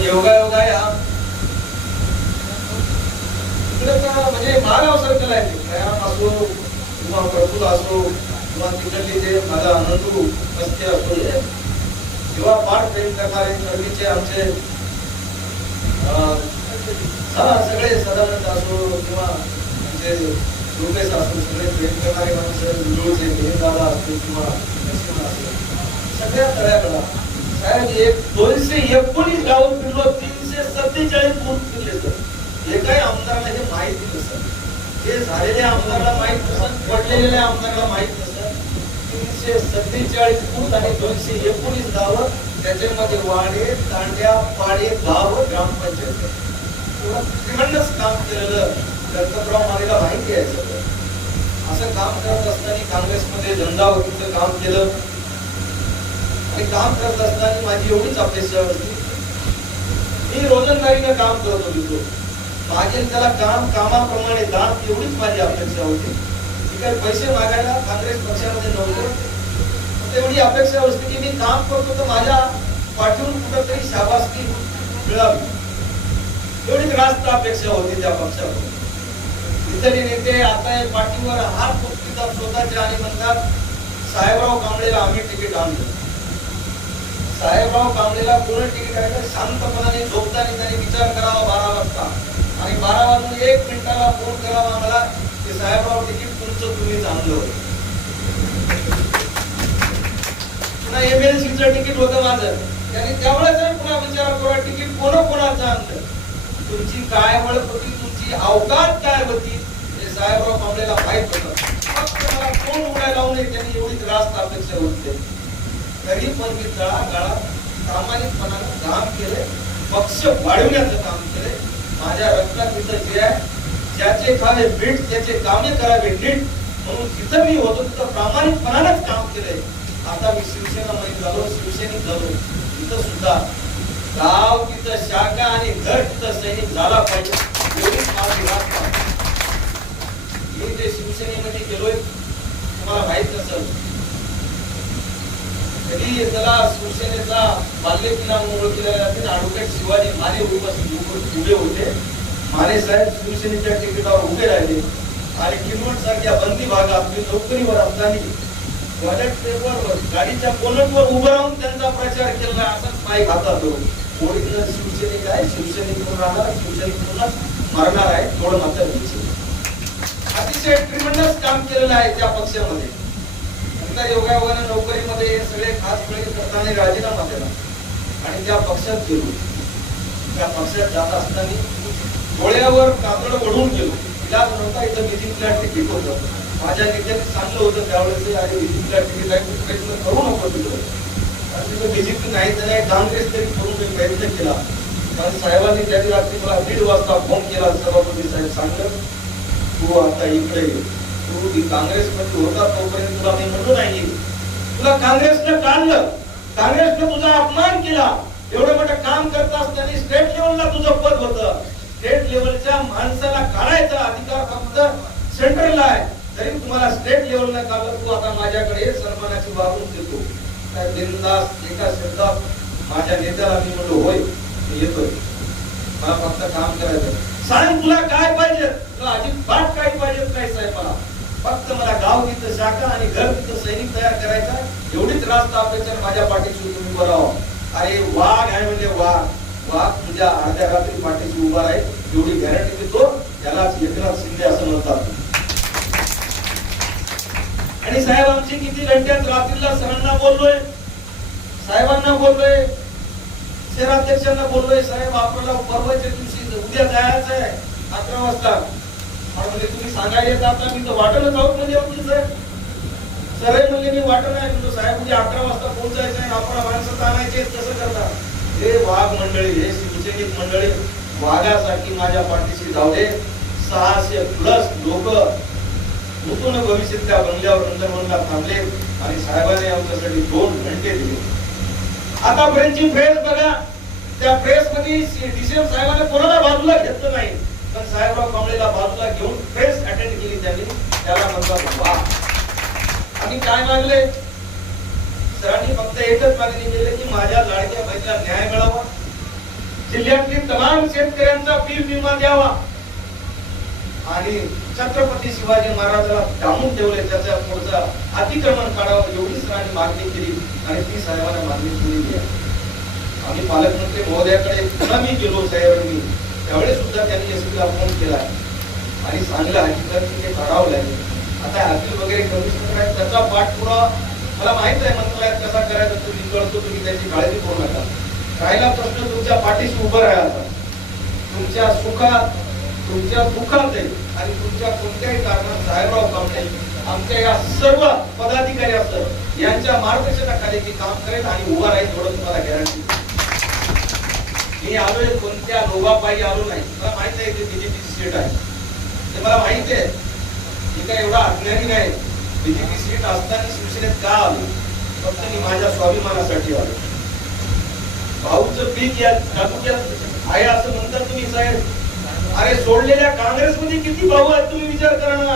योगा या म्हणजे मागाव सर्कल आहे, प्रयाग असो किंवा प्रफुल असो किंवा तिकडली जे माझा नंदू मस्ती असो, किंवा पाठ प्रेम करणारे सर्वीचे आमचे सगळे सदानंद असो किंवा आमचे रुपेश असो, सगळे प्रेम करणारे माणसं विरोधचे दादा असतो किंवा नरसिंह असो, सगळ्या तळ्याकडा साहेब 219 गाव फिरलो, 347 बूथ फिरले. सर एकाही आमदाराला हे माहिती नसतं, जे झालेले आमदाराला माहित नसतं, पडलेल्या आमदाराला माहित नसतं. 347 बूथ आणि 219 गाव, त्याच्यामध्ये वाडे तांड्या पाडे गाव ग्रामपंचायत ट्रिमेंडस काम केलेलं गणपतराव मानेला माहिती आहे. सगळं असं काम करत असताना काँग्रेसमध्ये धंदावतीचं काम केलं आणि काम करत असताना माझी एवढीच अपेक्षा होती, मी रोजंदारीनं काम करत होतो, मागेल त्याला काम कामाप्रमाणे दान, एवढीच माझी अपेक्षा होती. मी काही पैसे मागायला काँग्रेस पक्षामध्ये नव्हतो, एवढी अपेक्षा होती की मी काम करतो तर माझ्या पाठवून कुठंतरी शाबासकी मिळावी, एवढीच रास्त अपेक्षा होती त्या पक्षाकडून. इथले नेते आता पाठीवर हात पुसतात स्वतःचे आणि म्हणतात साहेबराव कांबळेला आम्ही तिकीट आणलं. साहेबराव कांबळेला कोण तिकीट आहे? शांतपणाने झोपताना त्यांनी विचार करावा 12 वाजता आणि 12 वाजून 1 मिनिटाला फोन करावा मला की साहेबराव तिकीट तुमचं तुम्हीच आणलं. पुन्हा एमएलसीचं तिकीट होतं माझं, त्यांनी त्यावेळेस पुन्हा विचार करा तिकीट कोणाचं आणलं, तुमची काय ओळख होती, तुमची अवकात काय होती हे साहेबराव कांबळेला माहित होतं. फक्त मला फोन उडायला लावून त्यांनी एवढीच रास्त अपेक्षा होती. तरी पण मी तळागाळात प्रामाणिकपणाने काम केले, पक्ष वाढवण्याचं काम केले. माझ्या रक्तात इथं जे आहे, ज्याचे खावे मीठ त्याचे कामे करावे नीट, म्हणून जिथं मी होतो तिथं प्रामाणिकपणानेच काम केलंय. आता मी शिवसेनामध्ये झालो, शिवसैनिक झालो, तिथं सुद्धा गाव तिथं शाखा आणि घर तिथं सैनिक झाला पाहिजे, एवढीच माझी वाट. मी जे शिवसेनेमध्ये गेलोय तुम्हाला माहित नसेल, कधी त्याला शिवसेनेचा बाल्यकिल्ला म्हणून ओळखला जाते. ॲडव्होकेट शिवाजी माने उभे होते. माने साहेब शिवसेनेच्या तिकिटावर उभे राहिले आणि किनवट सारख्या बंदी भागात मी नोकरीवर असताना टॉयलेट पेपरवर गाडीच्या बोनटवर उभं राहून त्यांचा प्रचार केला. असाच माईक हातात ओरिजिनल शिवसैनिक आहे, शिवसैनिक म्हणून राहणार, शिवसैनिक म्हणूनच मरणार आहे, थोडं मात्र अतिशय ट्रिमेंडस काम केलेलं आहे त्या पक्षामध्ये. नंतर योगायोगाने नोकरीमध्ये सगळे खास वेळ करताना राजीनामा दिला आणि त्या पक्षात गेलो. त्या पक्षात जात असताना डोळ्यावर कातड ओढून गेलो. इलाज नव्हता, इथं विजिटला तिकीट होतं. माझ्या नेत्याने सांगलं होतं त्यावेळेस, अरे विजिटला तिकीट आहे, प्रयत्न करू नको तिकडं, कारण तिथं विजिट नाही तर नाही काँग्रेस तरी करून मी प्रयत्न केला. कारण साहेबांनी त्या रात्री मला 1:30 वाजता फोन केला. सभापती साहेब सांगलं तू आता इकडे ये, तू काँग्रेसमध्ये होता तोपर्यंत तुला मी म्हणलो नाही, तुला काँग्रेसनं काढलं, काँग्रेसनं तुझा अपमान केला. एवढं मोठं काम करत असताना स्टेट लेवलला तुझं पद होतं, स्टेट लेवलच्या माणसाला काढायचा अधिकार फक्त सेंट्रलला आहे, तरी तुम्हाला स्टेट लेवलला काढलं. तू आता माझ्याकडे सन्मानाची वागणूक देतो. बिनधास्त एका शब्दात माझ्या नेत्याला मी म्हणलो होय मी येतोय, मला फक्त काम करायचं. सांग तुला काय पाहिजे, तुला अजिबात काही पाहिजेत नाही साहेब, मला फक्त मला गाव तिथं शाखा आणि घर तिथं सैनिक तयार करायचा, एवढीच रास्त अपेक्षा माझ्या पाठीशी तुम्ही उभं राहा. अरे वाघ आहे म्हणजे वाघ, वाघ तुझ्या अर्ध्या रात्री पाठीशी उभा आहे एवढी गॅरंटी देतो. यालाच एकनाथ शिंदे असं म्हणतात. आणि साहेब आमची किती लढ्यात रात्रीला सरांना बोललोय, साहेबांना बोललोय, शहराध्यक्षांना बोललोय, साहेब आपल्याला परवाच्या दिवशी उद्या जायचं आहे 11 वाजता. म्हणजे तुम्ही सांगायला येतात मी तर वाटणच आहोत म्हणजे आपली साहेब. सरळ म्हणजे मी वाटण आहे तुमचं साहेब, म्हणजे 11 वाजता पोहोचायचं आहे, आपण माणसं आणायचे कसं करतात. हे वाघ मंडळी, हे शिवसैनिक मंडळी वाघासाठी माझ्या पाठीशी धावले. 600+ लोक नूतन भविष्यातल्या बंगल्यावर नंदनवनला थांबले आणि साहेबांनी आमच्यासाठी 2 घंटे दिले. आतापर्यंतची प्रेस बघा, त्या प्रेस मध्ये डीसीएम साहेबांनी कोणाला बाजूला घेतलं नाही, पण साहेबराव कांबळेला बाजूला घेऊन प्रेस अटेंड केली त्यांनी. त्याला म्हणतात वा. आम्ही काय मागले, सरांनी फक्त एकच मागणी केली की माझ्या लाडक्या बहिणीला न्याय मिळावा, जिल्ह्यातील तमाम शेतकऱ्यांचा पीक विमा द्यावा आणि छत्रपती शिवाजी महाराजांना डांबून ठेवले त्याच्या पुढचा अतिक्रमण काढावं एवढी सरांनी मागणी केली आणि ती साहेबांना मागणी केली आहे. आम्ही पालकमंत्री महोदयाकडे पुन्हा मी गेलो साहेबांनी त्यावेळेस सुद्धा त्यांनी एसपीला फोन केला आणि सांगलं हकीकत की ते काढावं लागेल. आता हकील वगैरे कमिशनर आहेत त्याचा पाठपुरावा मला माहित आहे मंत्रालयात कसा करायचा तुम्ही कळतो, तुम्ही त्याची काळजी करू नका. राहिला प्रश्न तुमच्या पाठीशी उभं राहायचा, तुमच्या सुखात तुमच्या दुःखात आहे आणि तुमच्या कोणत्याही कारणात साहेबराव कांबळे आमच्या या सर्व पदाधिकारी असतात यांच्या मार्गदर्शनाखाली मी काम करेल आणि उभा राहील थोडं तुम्हाला गॅरंटी. मी आलोय कोणत्या लोभापायी आलो नाही. मला माहित आहे ते बीजेपीची सीट आहे, ते मला माहित आहे. मी काय एवढा अज्ञानी नाही. बीजेपी सीट असताना शिवसेनेत का आलो? फक्त मी माझ्या स्वाभिमानासाठी आलो. भाऊचं पीक या तालुक्यात आहे असं म्हणतात तुम्ही साहेब. अरे सोडलेल्या काँग्रेसमध्ये किती भाऊ आहेत तुम्ही विचार करा ना.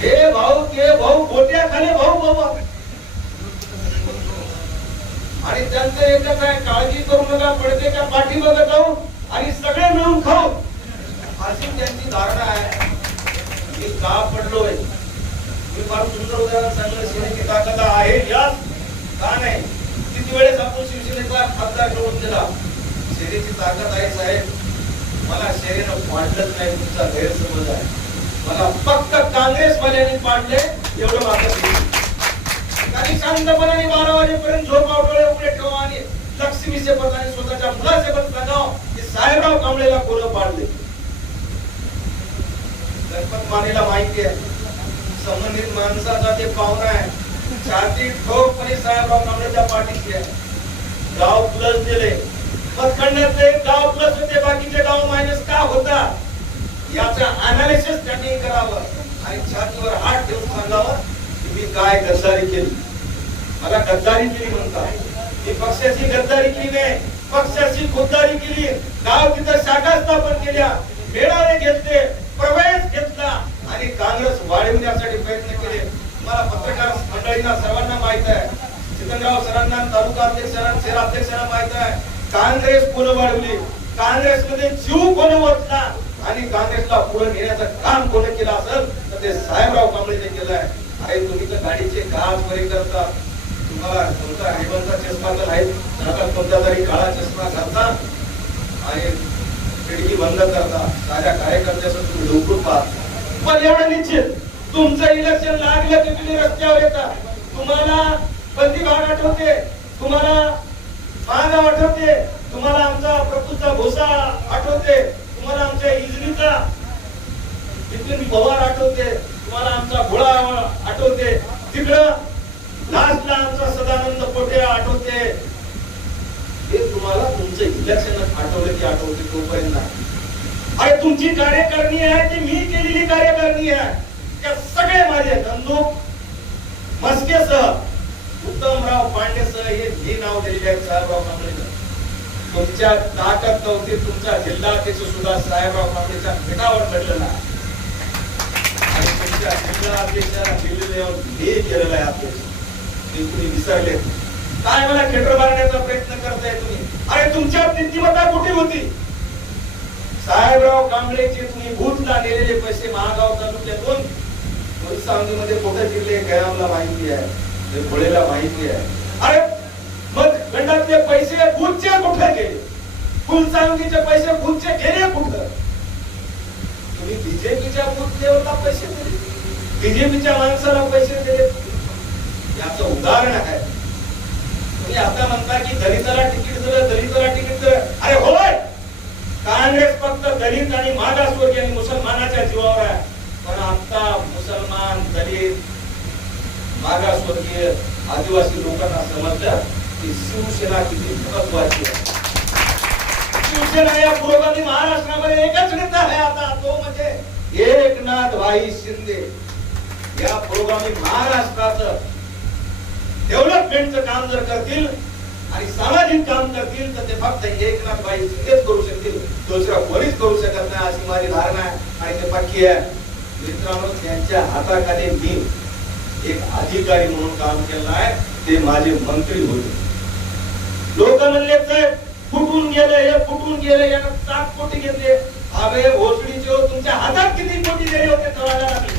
हे भाऊ ते भाऊ गोट्या खाले भाऊ भाऊ आणि त्यांचं एकच आहे, काळजी करू नका, पडते का पाठीमागे जाऊ आणि सगळे मिळून खाऊ अशी त्यांची धारणा आहे. मी का पडलोय? मी फार सुंदर उदाहरण सांगलं. सेनेची ताकद आहे याच का नाही? किती वेळेस आपण शिवसेनेचा खासदार निवडून दिला. सेनेची ताकद आहे साहेब. मला सेनेनं पाडलंच नाही, तुमचा गैरसमज आहे. मला फक्त काँग्रेसवाल्यांनी पाडले एवढं मात्र. काही शांतपणाने 12 वाजेपर्यंत झोप डोळे उघडे ठेवा आणि लक्ष्मी सेपत आणि स्वतःच्या मुलासेपत सांगाव की साहेबराव कांबळेला कोण पाडले. गणपत मानेला माहिती आहे संबंधित माणसाचा ते पाहुणा आहे. छाती ठोकपणे साहेबराव कांबळेच्या पाठीशी आहे. गाव प्लस दिले, मतखंडातले गाव प्लस होते, बाकीचे गाव मायनस का होता याचा अनालिसिस त्यांनी करावं आणि छातीवर हात ठेवून सांगावं की मी काय गद्दारी केली. मला गद्दारी केली म्हणतात. मी पक्षाची गद्दारी केली नाही, पक्षाची खुद्दारी केली. गाव तिथं शाखा स्थापन केल्या, मेळावे घेतले, प्रवेश घेतला आणि काँग्रेस वाढविण्यासाठी प्रयत्न केले. मला पत्रकार मंडळींना सर्वांना माहित आहे, चितनराव सरांना, तालुका अध्यक्षांना, शहराध्यक्षांना माहित आहे काँग्रेस कोण वाढवली, काँग्रेसमध्ये जीव कोण ओतला आणि काँग्रेसला पुढे नेण्याचं काम कोण केलं असेल तर ते साहेबराव कांबळेने केलं आहे. अरे तुम्ही तर गाडीचे काच बरे करता, तुम्हाला कोणता हेमंतचा चष्मा तर आहे, कोणता तरी काळा चष्मा घालता आणि खिडकी बंद करता. साध्या कार्यकर्त्याचं तुम्ही लवकर पाहता. पण एवढं निश्चित तुमचं इलेक्शन लागलं की तुम्ही रस्त्यावर येता. तुम्हाला बंदी भाग आठवते, तुम्हाला महागाव आठवते, तुम्हाला आमचा प्रकृतीचा भोसा आठवते, तुम्हाला आमच्या इजनीचा बिपिन पवार आठवते, तुम्हाला आमचा घोडा आठवते, तिकडं लास्टला आमचा सदानंद पोटे आठवते. हे तुम्हाला तुमचं इलेक्शन आठवलं की आठवते तोपर्यंत नाही. अरे तुमची कार्यकारिणी आहे ती मी केलेली कार्यकारिणी आहे. त्या सगळे माझे नंदू मस्केसह उत्तमराव पांडेसह हे मी नाव दिलेले आहे साहेबराव कांबळेला. तुमच्या ताकद नव्हती, तुमचा जिल्हाध्यक्ष सुद्धा साहेबराव कांबळेच्या पिठावर पडलेला आणि तुमच्या जिल्हाध्यक्षाला दिल्लीला येऊन हे केलेलं आहे अध्यक्ष. ते तुम्ही विसरले काय? मला खेटर मारण्याचा प्रयत्न करताय तुम्ही. अरे तुमच्या नीतिमत्ता कुठे होती? साहेबराव कांबळेचे तुम्ही भूतला नेलेले पैसे महागाव तालुक्यातून सांगलीमध्ये कुठे जिल्हे गयामला माहिती आहे, भोळेला माहिती आहे. अरे मग गंडातले पैसे भूतचे कुठे गेले? फुलसांगीचे पैसे भूतचे गेले कुठं? तुम्ही बीजेपीच्या बूथ लेवलला पैसे दिले, बीजेपीच्या माणसाला पैसे दिले. याचं उदाहरण आहे. तुम्ही आता म्हणता की दलिताला तिकीट दिलं, दलिताला तिकीट दिलं. अरे होय, काँग्रेस फक्त दलित आणि मागासवर्गीय आणि मुसलमानाच्या जीवावर आहे. पण आता मुसलमान, दलित, मागासवर्गीय, आदिवासी लोकांना समजलं की शिवसेना किती महत्वाची आहे. शिवसेना या पुरोगामी महाराष्ट्रामध्ये एकच नेता आहे आता, तो म्हणजे एकनाथ भाई शिंदे. या पुरोगामी महाराष्ट्राचं डेव्हलपमेंटचं काम जर करतील आणि सामाजिक काम करतील तर ते फक्त एकनाथ भाई शिंदेच करू शकतील, दुसरा कोणीच करू शकत नाही अशी माझी धारणा आहे आणि ते पक्की आहे. मित्रांनो, त्यांच्या हाताखाली मी एक अधिकारी म्हणून काम केलं आहे, ते माझे मंत्री होते. लोक म्हणले साहेब फुटून गेले, हे फुटून गेले, यानं 7 कोटी घेतले. अबे भोसडीचे हो, तुमच्या हातात किती कोटी दिले होते कळायला लागले.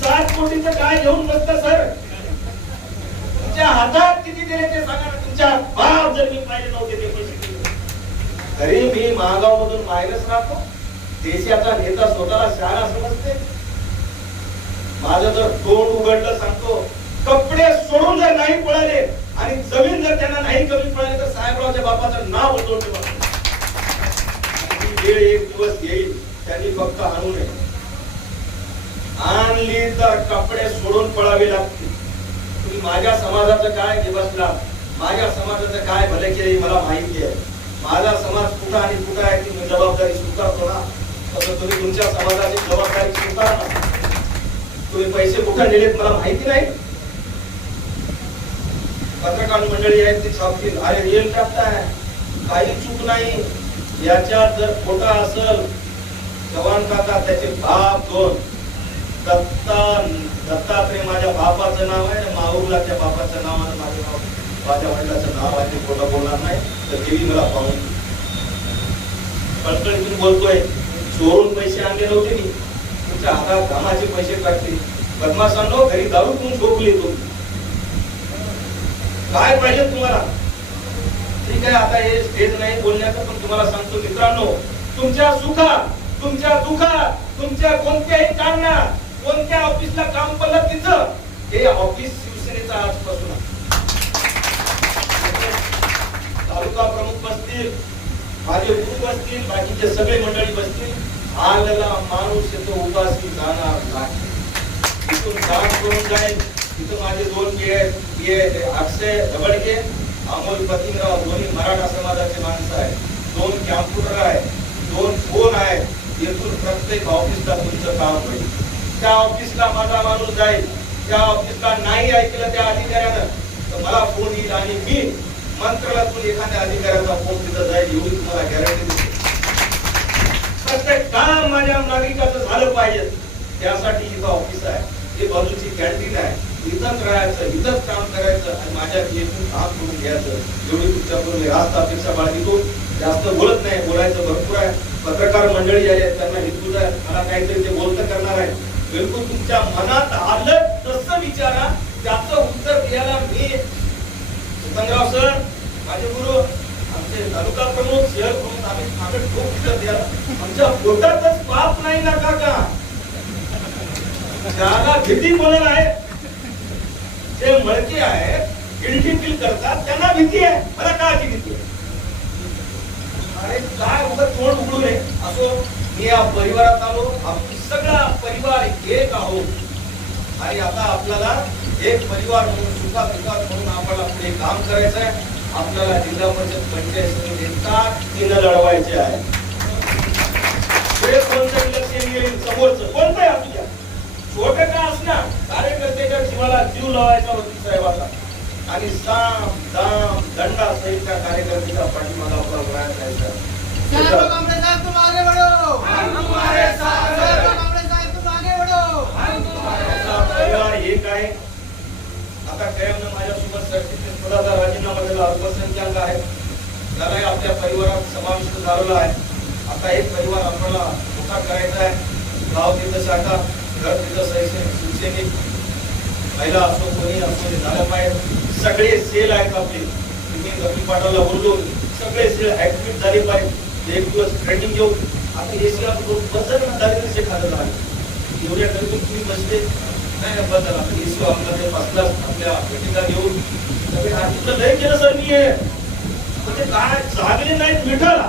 7 कोटीचं काय घेऊन बसता सर? तुमच्या हातात किती दिले ते सांगा ना. तुमच्या बाप जर मी पाहिजे नव्हते ते पैसे दिले तरी मी महागाव मधून मायनस राहतो. देशाचा नेता स्वतःला शहाणा समजते. माझं जर तोंड उघडलं सांगतो, कपडे सोडून जर नाही पळाले आणि जमीन जर त्यांना नाही कमी पळाली तर साहेबरावच्या बापाचं नाव उजळून ठेवा. वेळ एक दिवस येईल, त्यांनी फक्त आणू नये. आणली तर कपडे सोडून पळावे लागतील. तुम्ही माझ्या समाजाचं काय हे बसला, माझ्या समाजाचं काय भले केले मला माहिती आहे. माझा समाज कुठं आणि कुठं आहे ती मी जबाबदारी स्वीकारतो ना. तसं तुम्ही तुमच्या समाजाची जबाबदारी स्वीकारा ना. तुम्ही पैसे कुठं नेलेत मला माहिती नाही. पत्रकार मंडळी आहेत ती सांगतील, अरे रिअल टाकताय, काही चूक नाही. याच्यात जर खोटा असेल, चव्हाण काका त्याचे बाप 2 दत्तात्रय माझ्या बापाचं नाव आहे, माऊरलाच्या बापाचं नाव आहे, माझं नाव, माझ्या वडिलाचं नाव आहे. ते खोटं बोलणार नाही तर देवी मला पाहून कळकळीतून बोलतोय. चोरून पैसे आणले नव्हते मी, तुमच्या हातात कामाचे पैसे टाकले. बदमाशांनो, घरी दारू पिऊन झोपले तुम्ही. काय पाहिजे तुम्हाला? ठीक आहे, आता हे स्टेज नाही बोलण्याचं, पण तुम्हाला सांगतो मित्रांनो, तुमच्या सुखात, तुमच्या दुःखात, तुमच्या कोणत्याही कारणात, कोणत्या ऑफिसला काम पडलं तिथं हे ऑफिस शिवसेनेचं आजपासून. तालुका प्रमुख बसतील, माझे गुरु बसतील, बाकीचे सगळे मंडळी बसतील. आलेला माणूस येतो उपासी जाणार नाही. तिथून काम करून जाईल. तिथं माझे 2 पी अक्षय रबडके, अमोल पतिंगराव, दोन्ही मराठा समाजाचे माणसं आहेत. 2 कॅम्प्युटर आहे, 2 फोन आहे. येथून प्रत्येक ऑफिसला तुमचं काम होईल. त्या ऑफिसला माझा माणूस जाईल. त्या ऑफिसला नाही ऐकलं त्या अधिकाऱ्यानं तर मला फोन येईल आणि मी मंत्रालयातून एखाद्या अधिकाऱ्याचा फोन तिथं जाईल. एवढी तुम्हाला गॅरंटी देतो. प्रत्येक काम माझ्या नागरिकाचं झालं पाहिजे, त्यासाठी इथं ऑफिस आहे. ही बाजूची कॅन्टीन आहे. इथंच राहायचं, इथंच काम करायचं आणि माझ्या येथून काम करून घ्यायचं. एवढी तुमच्याकडून रास्त अपेक्षा बाळगतो. जास्त बोलत नाही, बोलायचं भरपूर आहे. पत्रकार मंडळी आली आहेत, त्यांना हितूच आहे, मला काहीतरी ते बोलतं करणार आहे. बिलकुल तुमच्या मनात आलं तसं विचारा, त्याचं उत्तर द्यायला मी संग्राम सर, माझे गुरु, आमचे तालुका प्रमुख, शहर प्रमुख, आम्ही खूप उत्तर द्यायला. आमच्या पोटातच पाप नाही ना काका. ज्याला भीती कोणाला आहे, जे मळके आहेत, गिल्टी फील करतात, त्यांना भीती आहे. मला काची भीती आहे? अरे काय उगाच तोंड उघडू नये. असो, मी या परिवारात आलो, आपण सगळा परिवार एक आहोत आणि आता आपल्याला एक परिवार म्हणून सुखात दुखात म्हणून आपल्याला पुढे काम करायचं आहे. आपल्याला जिल्हा परिषद पंचायत समिती लढवायचे आहे. कोणतं इलेक्शन येईल समोरचं कोणतं असू द्या, छोटं का असणार, कार्यकर्त्याच्या जीवाला जीव लावायचा होती साहेबाचा आणि साम दाम दंडा सहित त्या कार्यकर्त्याच्या पाठीमागा आपला प्रयास करायचा. परिवार एक आहे. आता कायमनं माझ्यासोबत सरचिटणीस पदाचा राजीनामा दिला, अल्पसंख्याक आहे, त्यालाही आपल्या परिवारात समाविष्ट झालेला आहे. आता एक परिवार आपल्याला मोठा करायचा आहे. गाव तिथं शाखा, घर तिथं शिवसैनिक, महिला असो कोणी असो झालं पाहिजे. सगळे सेल आहेत आपले. तुम्ही रफी पाटाला बोललो, सगळे सेल ऍक्टिव्ह झाले पाहिजे. एक दिवस ट्रेनिंग घेऊ. आता एसी आपण बदल दारिद्र्य खाल्लं आहे. एवढ्या गरीब तुम्ही बसले नाही बदल आपण एसी आपल्याला बसला आपल्या भेटीला घेऊन सगळे आधीचं लय केलं सर मी हे म्हणजे काय जागले नाहीत मिठाला.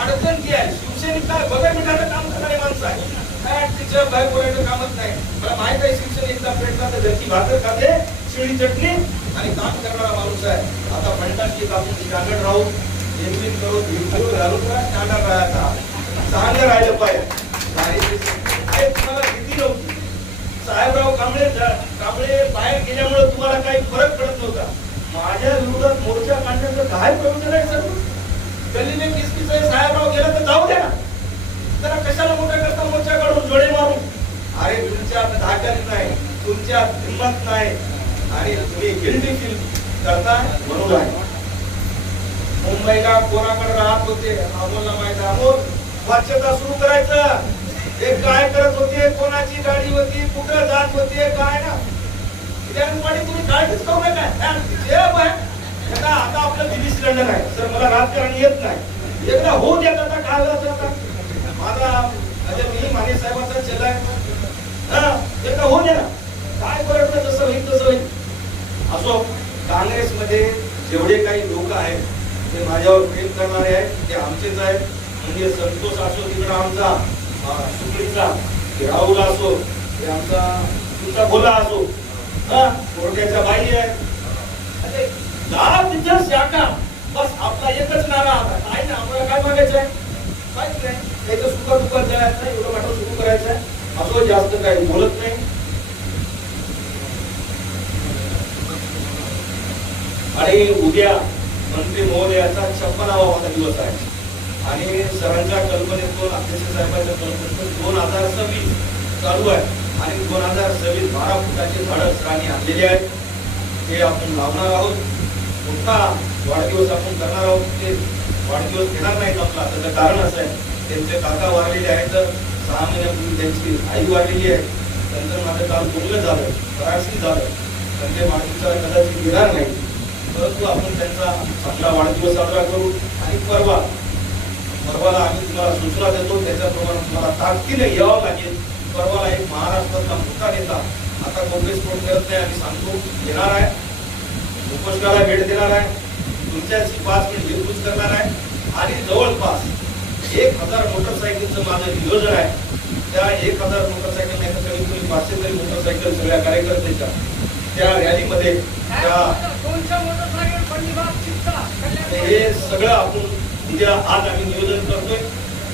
अडचण ती आहे. शिवसैनिक काय बघा मिठाचं काम करणारे माणसं आहे. काय तिचं बाहेर बोलायचं कामच नाही. मला माहित आहे शिवसेनेचा पेटला तर घरची भाकर खाते, शिळी चटणी आणि काम करणारा माणूस आहे. आता म्हणतात की आपण स्टँडर्ड राहू, एमपी करू, भिडून घालू का स्टँडर्ड राहायचा, चांगलं राहिलं पाहिजे. तुम्हाला भीती नव्हती. साहेबराव कांबळे बाहेर गेल्यामुळे तुम्हाला काही फरक पडत नव्हता. माझ्या विरोधात मोर्चा काढण्याचं काय प्रयोजन आहे सर? गल्लीने किसकीच आहे, साहेबराव गेला तर जाऊ द्या ना. जरा कशाला मोठा करता मोर्चा काढून जोडे मारून? अरे तुमच्यात ताकद नाही, तुमच्यात हिंमत नाही आणि तुम्ही गिल्टी फील करता म्हणून आहे. मुंबईला कोणाकडे राहत होते अमोलला माहिती आहे. अमोल स्वच्छता सुरू करायचं. हे काय करत होते, कोणाची गाडी होती, कुठं जात होते, काय ना त्यामुळे तुम्ही काळजीच करू नका. आता आपलं दिल्ली सिलेंडर आहे सर, मला राजकारण येत नाही, एकदा होऊ द्या. आता काय झालं आता माझा मी माने साहेबांचा चेला आहे, एकदा होऊ द्या ना. काय फरक नाही, जसं होईल तसं होईल. असो, काँग्रेसमध्ये जेवढे काही लोक आहेत ते माझ्यावर प्रेम करणारे आहेत, ते आमचेच आहेत. म्हणजे संतोष असो तिकडे आमचा सुकडीचा, राहुल असो ते आमचा तुमचा भोला असो, कोरट्याच्या बाई आहे, तिथं शाखा. बस आपला एकच नारा आता काय ना, आम्हाला काय मागायचं आहे, काहीच नाही. त्याचं सुखा दुःखात जायचं नाही, एवढं वाटत सुरू करायचं आहे. असं जास्त काही बोलत नाही. आणि उद्या मंत्री महोदयाचा 56वा दिवस आहे आणि सरांच्या कल्पनेतून अध्यक्ष साहेबांच्या कल्पनेतून 2026 चालू आहे आणि 2026 12 फुटाची झाडं सरांनी आणलेली आहेत. ते आपण लावणार आहोत. मोठा वाढदिवस आपण करणार आहोत. ते वाढदिवस घेणार नाहीत आपला. त्याचं कारण असं आहे, त्यांचे काका वारलेले आहेत, तर 6 महिन्यापूर्वी त्यांची आई वारलेली आहे. नंतर माझं काल बोलणं झालं, पराशी झालं, म्हणजे माणूसचा कदाचित घेणार नाही, परंतु आपण त्यांचा आपला वाढदिवस साजरा करू. आणि परवाला आम्ही तुम्हाला सूचना देतो, त्याच्याप्रमाणे तुम्हाला ताकदीने यावं लागेल. परवाला एक महाराष्ट्रातला मोठा नेता, आता काँग्रेस कोण करत नाही, आम्ही सांगतो, येणार आहे, उपोषणाला भेट देणार आहे, तुमच्याशी 5 मिनिट विचारपूस करणार आहे आणि जवळपास 1000 मोटरसायकलचं माझं नियोजन आहे. त्या 1000 मोटरसायकल नाही तर कमीत कमी 500 तरी मोटरसायकल सगळ्या कार्यकर्त्यांच्या त्या रॅलीमध्ये हे सगळं आपण उद्या आज आम्ही नियोजन करतोय.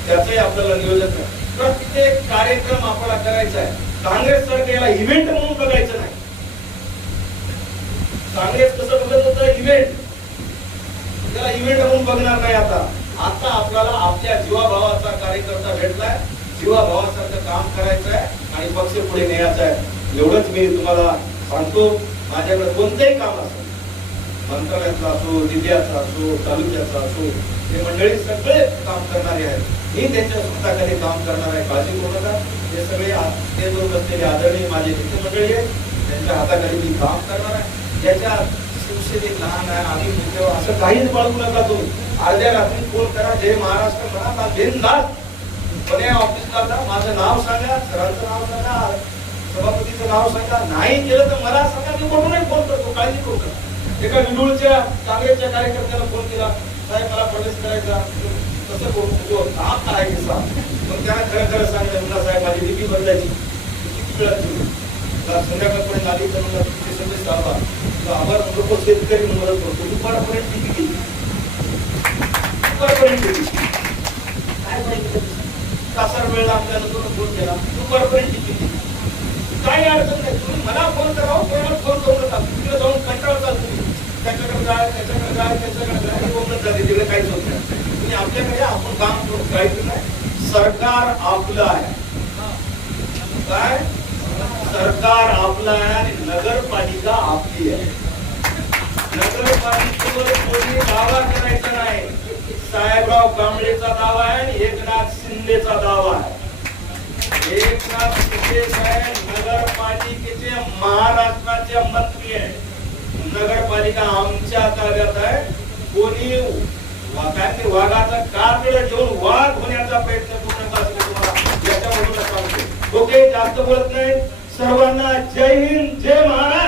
त्याचंही आपल्याला नियोजन आहे. प्रत्येक कार्यक्रम आपल्याला करायचा आहे. काँग्रेस सारखं याला इव्हेंट म्हणून बघायचं नाही. काँग्रेस कसं बघत होतं इव्हेंट, त्याला इव्हेंट म्हणून बघणार नाही. आता आपल्याला आपल्या जीवाभावाचा कार्यकर्ता भेटलाय, जीवाभावासारखं काम करायचं आहे आणि पक्ष पुढे न्यायचा आहे. एवढंच मी तुम्हाला सांगतो. माझ्याकडे कोणतेही काम असेल, मंत्रालयाचा असो, जिल्ह्याचा असो, तालुक्याचा असो, हे मंडळी सगळे काम करणारे आहेत. मी त्यांच्या स्वतःखाली काम करणार आहे, काळजी करू नका. हे सगळे स्टेजवर बसलेले आदरणीय माझे मित्र मंडळी आहेत, त्यांच्या हाताखाली मी काम करणार आहे. याच्या शिवसेनेत लहान आहे, आम्ही मोठे असं काहीच बाळगू नका. तुम्ही अर्ध्या रात्री फोन करा, जय महाराष्ट्र म्हणा, बिनधास्त पुणे ऑफिसला जा, माझं नाव सांगा, सरांचं नाव सांगा, सभापतीचं नाव सांगा. नाही केलं तर मला सांगा, मी कुठूनही फोन करतो, काळजी करू नका. एका विडूळच्या काँग्रेसच्या कार्यकर्त्याला फोन केला, साहेब मला प्रवेश करायचा, कसं करू, काम करायचं सा. मग त्याला खरं खरं सांगितलं, मुला साहेब माझी डीपी बदलायची, किती वेळात दिली, संध्याकाळपर्यंत आली तर मला तुमचे संदेश लावा, आभार नको शेतकरी मदत करतो. दुपारपर्यंत डीपी गेली, दुपारपर्यंत गेली, काय माहिती तासार वेळ आपल्याला फोन केला, दुपारपर्यंत डीपी गेली. काही अडचण नाही, तुम्ही मला फोन करा, कोणाला फोन करू नका. तिकडे जाऊन कंटाळता तुम्ही, त्याच्याकडे जाय, त्याच्याकडे जाय, त्याच्याकडे जाय, बोलत जाते, तिकडे काहीच होत नाही. तुम्ही आपल्याकडे आपण काम करू, काहीच नाही. सरकार आपलं आहे, काय सरकार आपलं आहे आणि नगरपालिका आपली आहे. नगरपालिकेवर कोणी दावा करायचा नाही. साहेबराव कांबळेचा दावा आहे आणि एकनाथ शिंदेचा दावा आहे. एकनाथ शिंदे साहेब नगरपालिकेचे महाराष्ट्राचे मंत्री आहे. नगरपालिका आमच्या ताब्यात आहे. कोणी वाघाचा कातडं घेऊन वाघ होण्याचा प्रयत्न करू नका, असं तुम्हाला याच्यामधून सांगतो. ओके, जास्त बोलत नाही. सर्वांना जय हिंद, जय महाराष्ट्र.